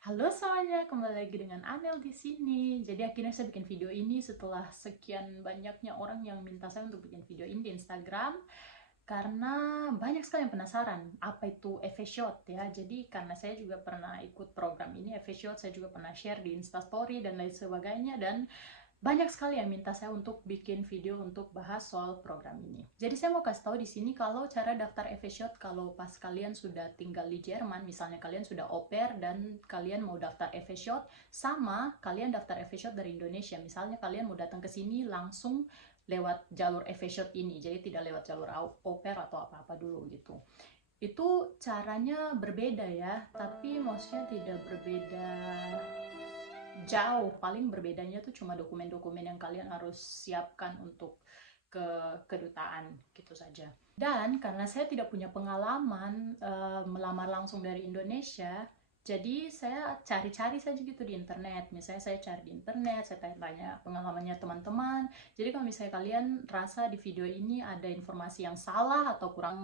Halo semuanya, kembali lagi dengan Anel di sini. Jadi akhirnya saya bikin video ini setelah sekian banyaknya orang yang minta saya untuk bikin video ini di Instagram karena banyak sekali yang penasaran apa itu FA Shot ya. Jadi karena saya juga pernah ikut program ini FA Shot, saya juga pernah share di Instastory dan lain sebagainya dan banyak sekali yang minta saya untuk bikin video untuk bahas soal program ini. Jadi saya mau kasih tahu di sini kalau cara daftar FA Shot kalau pas kalian sudah tinggal di Jerman, misalnya kalian sudah au pair dan kalian mau daftar FA Shot, sama kalian daftar FA Shot dari Indonesia. Misalnya kalian mau datang ke sini langsung lewat jalur FA Shot ini, jadi tidak lewat jalur au pair atau apa-apa dulu gitu. Itu caranya berbeda ya, tapi maksudnya tidak berbeda jauh. Paling berbedanya tuh cuma dokumen-dokumen yang kalian harus siapkan untuk ke kedutaan gitu saja. Dan karena saya tidak punya pengalaman melamar langsung dari Indonesia, jadi saya cari-cari saja gitu di internet. Misalnya saya cari di internet, saya tanya-tanya pengalamannya teman-teman. Jadi kalau misalnya kalian rasa di video ini ada informasi yang salah atau kurang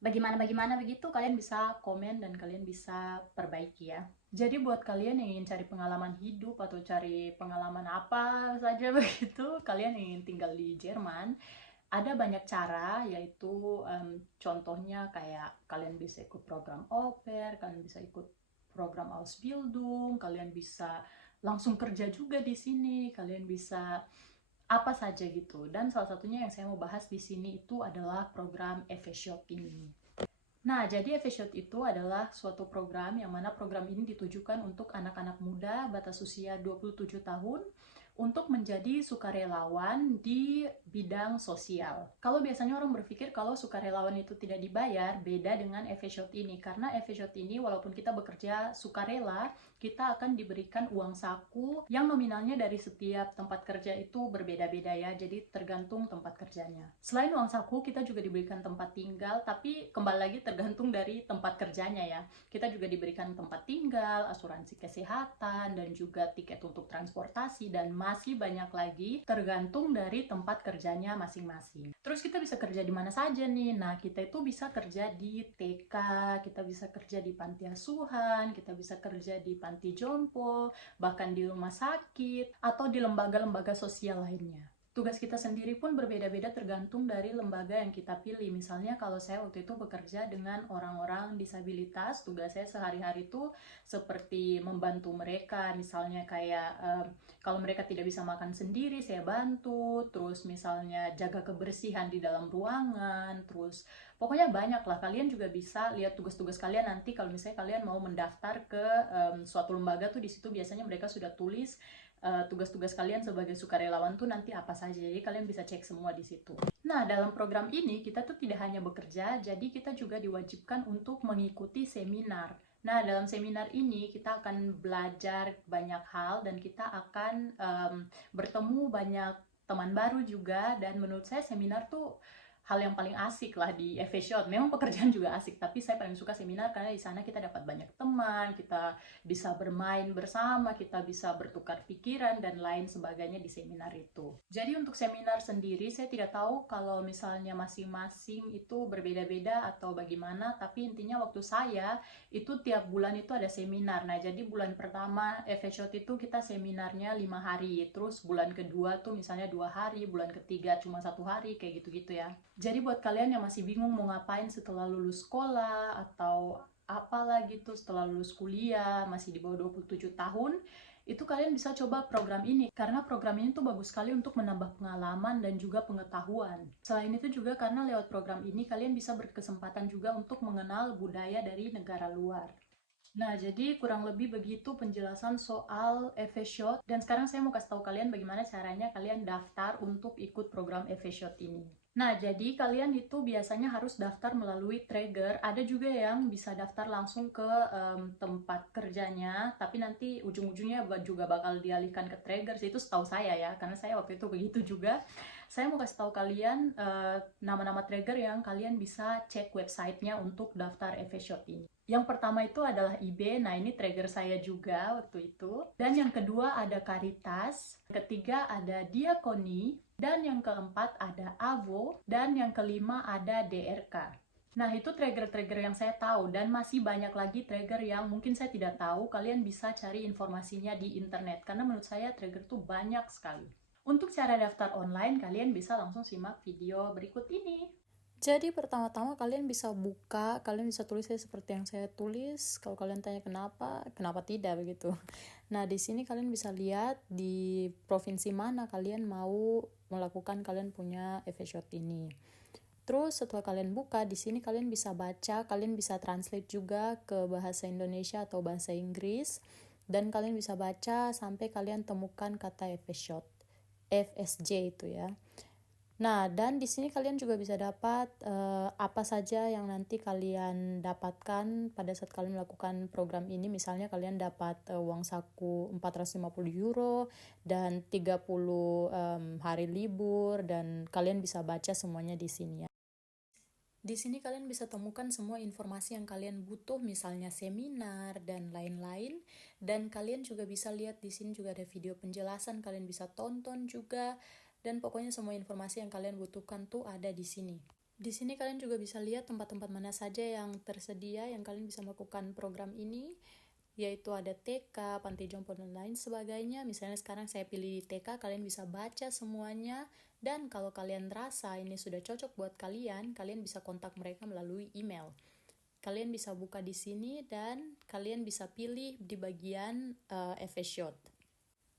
bagaimana begitu, kalian bisa komen dan kalian bisa perbaiki ya. Jadi buat kalian yang ingin cari pengalaman hidup atau cari pengalaman apa saja begitu, kalian yang ingin tinggal di Jerman, ada banyak cara, yaitu contohnya kayak kalian bisa ikut program au pair, kalian bisa ikut program Ausbildung, kalian bisa langsung kerja juga di sini, kalian bisa apa saja gitu. Dan salah satunya yang saya mau bahas di sini itu adalah program FA Shop ini. Nah, jadi FA Shot itu adalah suatu program yang mana program ini ditujukan untuk anak-anak muda batas usia 27 tahun untuk menjadi sukarelawan di bidang sosial. Kalau biasanya orang berpikir kalau sukarelawan itu tidak dibayar, beda dengan FA Shot ini. Karena FA Shot ini walaupun kita bekerja sukarela, kita akan diberikan uang saku yang nominalnya dari setiap tempat kerja itu berbeda-beda ya, jadi tergantung tempat kerjanya. Selain uang saku, kita juga diberikan tempat tinggal, tapi kembali lagi tergantung dari tempat kerjanya ya. Kita juga diberikan tempat tinggal, asuransi kesehatan, dan juga tiket untuk transportasi, dan masih banyak lagi tergantung dari tempat kerjanya masing-masing. Terus kita bisa kerja di mana saja nih? Nah, kita itu bisa kerja di TK, kita bisa kerja di panti asuhan, kita bisa kerja di panti jompo, bahkan di rumah sakit, atau di lembaga-lembaga sosial lainnya. Tugas kita sendiri pun berbeda-beda tergantung dari lembaga yang kita pilih. Misalnya kalau saya waktu itu bekerja dengan orang-orang disabilitas, tugas saya sehari-hari itu seperti membantu mereka. Misalnya kayak kalau mereka tidak bisa makan sendiri, saya bantu. Terus misalnya jaga kebersihan di dalam ruangan. Terus pokoknya banyak lah. Kalian juga bisa lihat tugas-tugas kalian nanti kalau misalnya kalian mau mendaftar ke suatu lembaga tuh di situ biasanya mereka sudah tulis tugas-tugas kalian sebagai sukarelawan tuh nanti apa saja. Jadi kalian bisa cek semua di situ. Nah, dalam program ini kita tuh tidak hanya bekerja, jadi kita juga diwajibkan untuk mengikuti seminar. Nah, dalam seminar ini kita akan belajar banyak hal dan kita akan bertemu banyak teman baru juga. Dan menurut saya seminar tuh hal yang paling asik lah di FA Shot. Memang pekerjaan juga asik, tapi saya paling suka seminar karena di sana kita dapat banyak teman, kita bisa bermain bersama, kita bisa bertukar pikiran dan lain sebagainya di seminar itu. Jadi untuk seminar sendiri saya tidak tahu kalau misalnya masing-masing itu berbeda-beda atau bagaimana, tapi intinya waktu saya itu tiap bulan itu ada seminar. Nah, jadi bulan pertama FA Shot itu kita seminarnya 5 hari, terus bulan kedua tuh misalnya 2 hari, bulan ketiga cuma 1 hari, kayak gitu-gitu ya. Jadi buat kalian yang masih bingung mau ngapain setelah lulus sekolah atau apalah gitu setelah lulus kuliah, masih di bawah 27 tahun, itu kalian bisa coba program ini. Karena program ini tuh bagus sekali untuk menambah pengalaman dan juga pengetahuan. Selain itu juga karena lewat program ini kalian bisa berkesempatan juga untuk mengenal budaya dari negara luar. Nah, jadi kurang lebih begitu penjelasan soal FA Shot. Dan sekarang saya mau kasih tahu kalian bagaimana caranya kalian daftar untuk ikut program FA Shot ini. Nah, jadi kalian itu biasanya harus daftar melalui Traeger. Ada juga yang bisa daftar langsung ke tempat kerjanya, tapi nanti ujung-ujungnya juga bakal dialihkan ke Traeger sih. Itu setahu saya ya, karena saya waktu itu begitu juga. Saya mau kasih tahu kalian nama-nama Traeger yang kalian bisa cek websitenya untuk daftar FA Shot ini. Yang pertama itu adalah IB, nah ini Traeger saya juga waktu itu. Dan yang kedua ada Caritas, ketiga ada Diakoni, dan yang keempat ada AVO, dan yang kelima ada DRK. Nah, itu trigger-trigger yang saya tahu, dan masih banyak lagi trigger yang mungkin saya tidak tahu. Kalian bisa cari informasinya di internet, karena menurut saya trigger tuh banyak sekali. Untuk cara daftar online, kalian bisa langsung simak video berikut ini. Jadi pertama-tama kalian bisa buka, kalian bisa tulis seperti yang saya tulis. Kalau kalian tanya kenapa tidak begitu. Nah, di sini kalian bisa lihat di provinsi mana kalian mau melakukan kalian punya FE-Shot ini. Terus setelah kalian buka, di sini kalian bisa baca, kalian bisa translate juga ke bahasa Indonesia atau bahasa Inggris, dan kalian bisa baca sampai kalian temukan kata FE-Shot, FSJ itu ya. Nah, dan di sini kalian juga bisa dapat apa saja yang nanti kalian dapatkan pada saat kalian melakukan program ini. Misalnya kalian dapat uang saku 450 euro dan 30 hari libur, dan kalian bisa baca semuanya di sini ya. Di sini kalian bisa temukan semua informasi yang kalian butuh, misalnya seminar dan lain-lain. Dan kalian juga bisa lihat di sini juga ada video penjelasan, kalian bisa tonton juga. Dan pokoknya semua informasi yang kalian butuhkan tuh ada di sini. Di sini kalian juga bisa lihat tempat-tempat mana saja yang tersedia yang kalian bisa melakukan program ini, yaitu ada TK, panti jompo, dan lain sebagainya. Misalnya sekarang saya pilih di TK, kalian bisa baca semuanya. Dan kalau kalian rasa ini sudah cocok buat kalian, kalian bisa kontak mereka melalui email. Kalian bisa buka di sini dan kalian bisa pilih di bagian FE-Shot.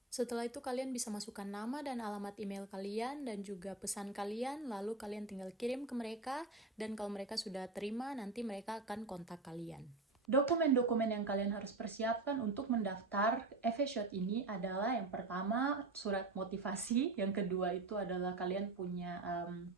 Setelah itu kalian bisa masukkan nama dan alamat email kalian dan juga pesan kalian, lalu kalian tinggal kirim ke mereka, dan kalau mereka sudah terima, nanti mereka akan kontak kalian. Dokumen-dokumen yang kalian harus persiapkan untuk mendaftar FE-Shot ini adalah yang pertama surat motivasi, yang kedua itu adalah kalian punya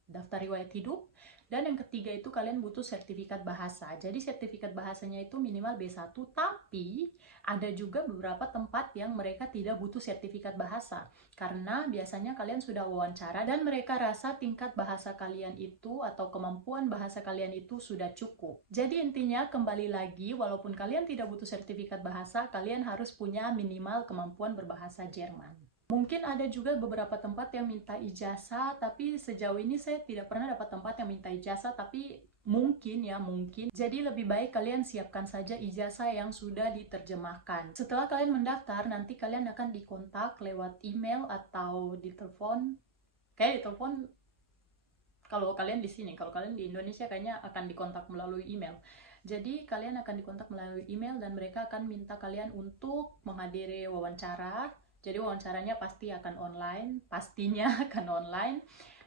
daftar riwayat hidup, dan yang ketiga itu kalian butuh sertifikat bahasa. Jadi sertifikat bahasanya itu minimal B1, tapi ada juga beberapa tempat yang mereka tidak butuh sertifikat bahasa, karena biasanya kalian sudah wawancara dan mereka rasa tingkat bahasa kalian itu atau kemampuan bahasa kalian itu sudah cukup. Jadi intinya kembali lagi, walaupun kalian tidak butuh sertifikat bahasa, kalian harus punya minimal kemampuan berbahasa Jerman. Mungkin ada juga beberapa tempat yang minta ijazah, tapi sejauh ini saya tidak pernah dapat tempat yang minta ijazah, tapi mungkin. Jadi lebih baik kalian siapkan saja ijazah yang sudah diterjemahkan. Setelah kalian mendaftar, nanti kalian akan dikontak lewat email atau di telepon. Kayak di telepon kalau kalian di sini, kalau kalian di Indonesia kayaknya akan dikontak melalui email. Jadi kalian akan dikontak melalui email dan mereka akan minta kalian untuk menghadiri wawancara. Jadi wawancaranya pasti akan online, pastinya akan online.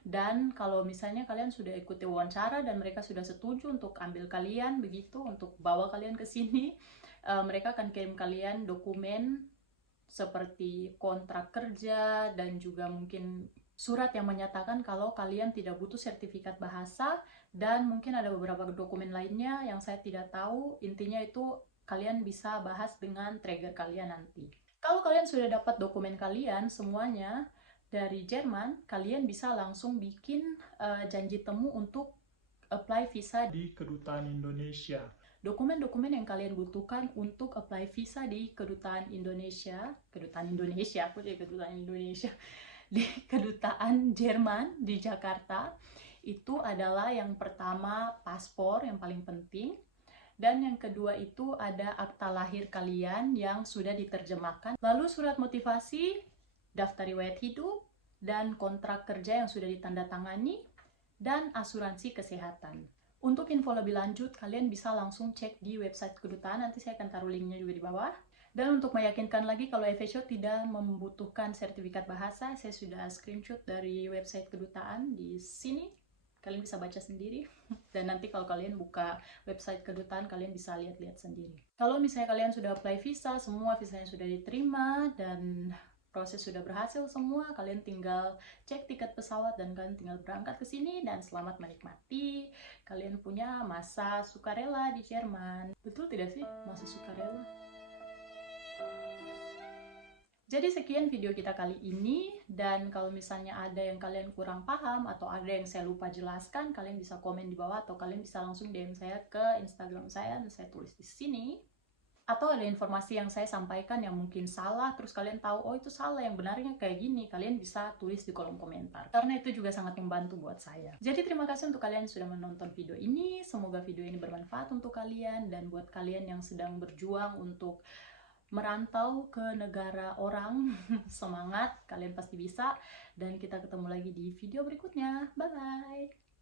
Dan kalau misalnya kalian sudah ikuti wawancara dan mereka sudah setuju untuk ambil kalian begitu, untuk bawa kalian ke sini, mereka akan kirim kalian dokumen seperti kontrak kerja dan juga mungkin surat yang menyatakan kalau kalian tidak butuh sertifikat bahasa, dan mungkin ada beberapa dokumen lainnya yang saya tidak tahu. Intinya itu kalian bisa bahas dengan trainer kalian nanti. Kalau kalian sudah dapat dokumen kalian semuanya dari Jerman, kalian bisa langsung bikin janji temu untuk apply visa di Kedutaan Indonesia. Dokumen-dokumen yang kalian butuhkan untuk apply visa di Kedutaan Indonesia, aku jadi Kedutaan Indonesia, di Kedutaan Jerman di Jakarta, itu adalah yang pertama paspor yang paling penting, dan yang kedua itu ada akta lahir kalian yang sudah diterjemahkan, lalu surat motivasi, daftar riwayat hidup, dan kontrak kerja yang sudah ditandatangani, dan asuransi kesehatan. Untuk info lebih lanjut, kalian bisa langsung cek di website kedutaan, nanti saya akan taruh linknya juga di bawah. Dan untuk meyakinkan lagi kalau FE-Shot tidak membutuhkan sertifikat bahasa, saya sudah screenshot dari website kedutaan di sini. Kalian bisa baca sendiri. Dan nanti kalau kalian buka website kedutaan, kalian bisa lihat-lihat sendiri. Kalau misalnya kalian sudah apply visa, semua visanya sudah diterima, dan proses sudah berhasil semua, kalian tinggal cek tiket pesawat dan kalian tinggal berangkat ke sini, dan selamat menikmati. Kalian punya masa sukarela di Jerman. Betul tidak sih, masa sukarela? Jadi sekian video kita kali ini, dan kalau misalnya ada yang kalian kurang paham atau ada yang saya lupa jelaskan, kalian bisa komen di bawah atau kalian bisa langsung DM saya ke Instagram saya dan saya tulis di sini. Atau ada informasi yang saya sampaikan yang mungkin salah, terus kalian tahu, oh itu salah, yang benarnya kayak gini, kalian bisa tulis di kolom komentar. Karena itu juga sangat membantu buat saya. Jadi terima kasih untuk kalian yang sudah menonton video ini, semoga video ini bermanfaat untuk kalian, dan buat kalian yang sedang berjuang untuk merantau ke negara orang, semangat, kalian pasti bisa, dan kita ketemu lagi di video berikutnya. Bye-bye!